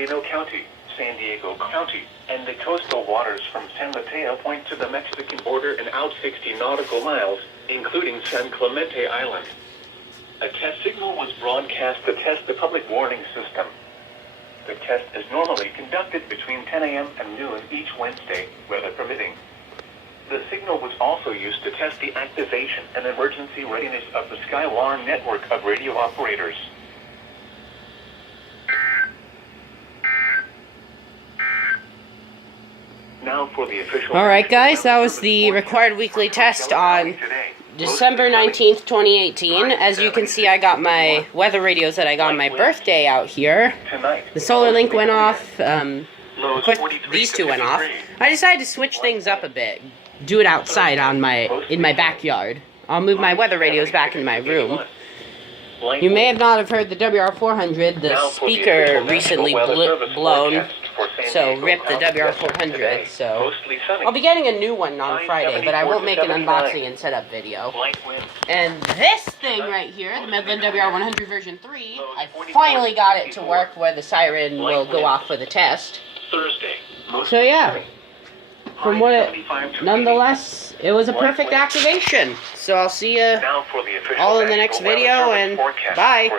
Bernardino County, San Diego County, and the coastal waters from San Mateo Point to the Mexican border and out 60 nautical miles, including San Clemente Island. A test signal was broadcast to test the public warning system. The test is normally conducted between 10 a.m. and noon each Wednesday, weather permitting. The signal was also used to test the activation and emergency readiness of the Skywarn network of radio operators. Now for the official... Alright guys, that was the required weekly test on December 19th, 2018. As you can see, I got my weather radios that I got on my birthday out here. The solar link went off. These two went off. I decided to switch things up a bit. Do it outside in my backyard. I'll move my weather radios back in my room. You may have not have heard the WR400. The speaker recently blown. So, rip the WR400, so I'll be getting a new one on Friday, but I won't make an unboxing and setup video. And this thing right here, the Midland WR100 version 3, I finally got it to work where the siren will go off for the test. So yeah, nonetheless, it was a perfect activation. So I'll see you all in the next video, and bye.